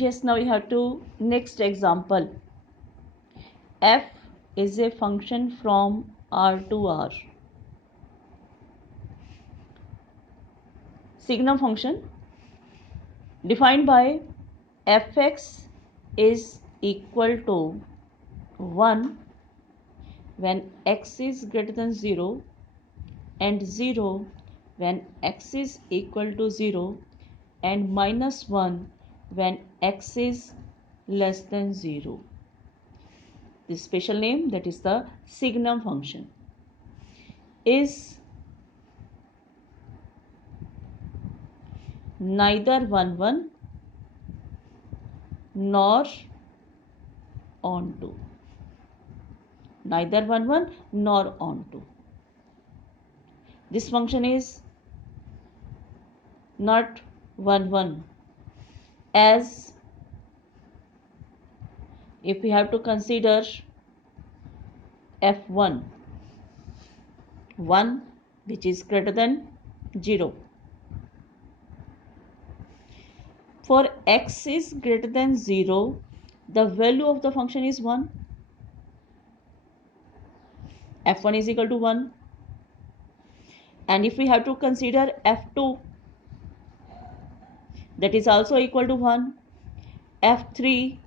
Yes, now we have to next example. F is a function from R to R. Signum function defined by fx is equal to 1 when x is greater than 0 and 0 when x is equal to 0 and minus 1 when x is less than 0. This special name, that is the signum function, is neither 1 nor onto. Neither 1 nor onto. This function is not 1 as if we have to consider f1 1 which is greater than 0. For x is greater than 0, the value of the function is 1. f1 is equal to 1. And if we have to consider f2, that is also equal to 1. f3,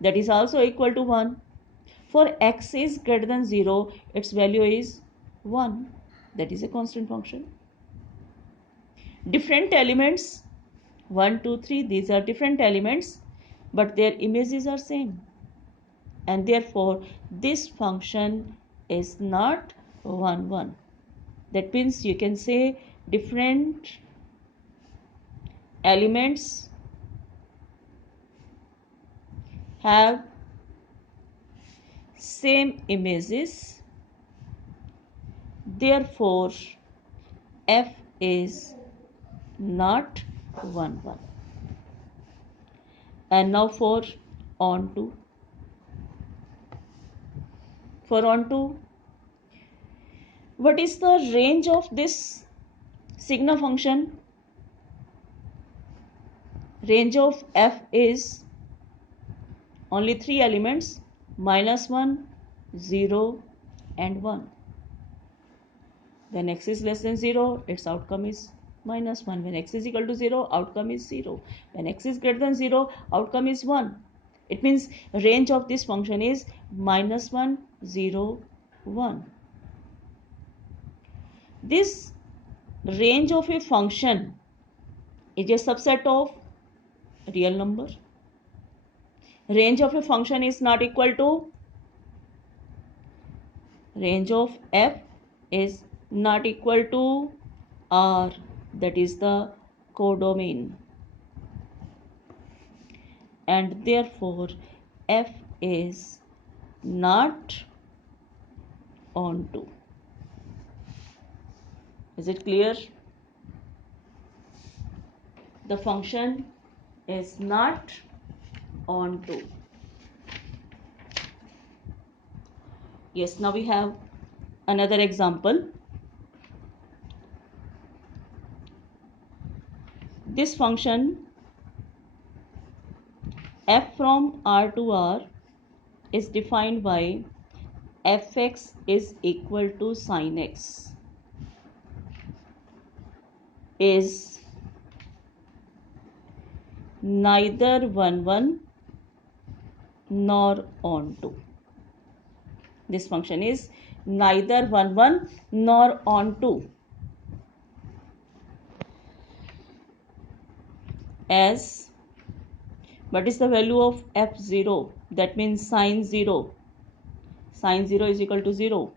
that is also equal to 1. For x is greater than 0, its value is 1. That is a constant function. Different elements, 1, 2, 3, these are different elements, but their images are same. And therefore, this function is not 1. That means you can say different elements have same images, therefore f is not 1. And now for onto. For onto, what is the range of this signum function? Range of f is only 3 elements, -1, 0 and 1. When x is less than 0, its outcome is -1. When x is equal to 0, outcome is 0. When x is greater than 0, outcome is 1. It means range of this function is -1, 0, 1. This range of a function is a subset of real number. Range of a function is not equal to range of f is not equal to R, that is the codomain, and therefore f is not onto. Is it clear? The function is not onto. Yes, now we have another example. This function f from R to R is defined by fx is equal to sin x is neither 1 nor onto. This function is neither 1 nor onto, as what is the value of f0? That means sin 0. Sin 0 is equal to 0.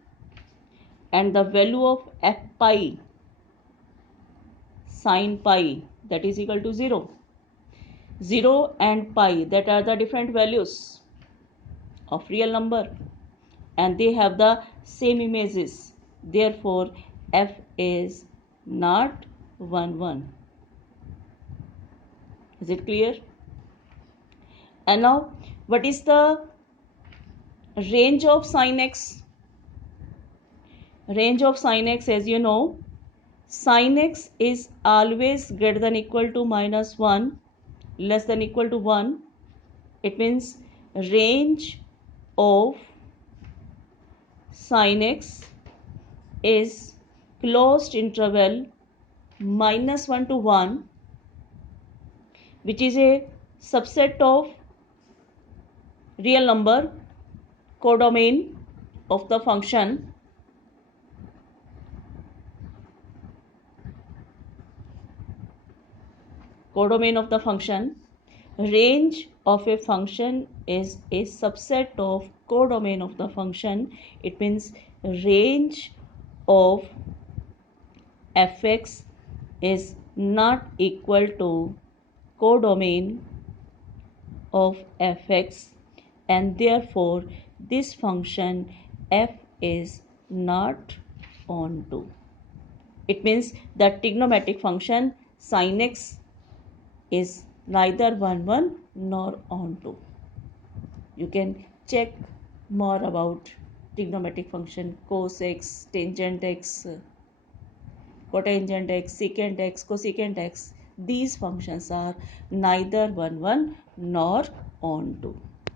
And the value of f pi, sin pi, that is equal to 0. 0 and pi, that are the different values of real number, and they have the same images. Therefore, f is not 1. Is it clear? And now, what is the range of sin x? Range of sin x, as you know, sin x is always greater than equal to -1 less than equal to 1, it means range of sin x is closed interval -1 to 1, which is a subset of real number codomain of the function. Codomain of the function. Range of a function is a subset of codomain of the function. It means range of fx is not equal to codomain of fx, and therefore this function f is not onto. It means that trigonometric function sin x is neither 1 1 nor onto. You can check more about trigonometric function cos x, tangent x, cotangent x, secant x, cosecant x. These functions are neither 1 1 nor onto.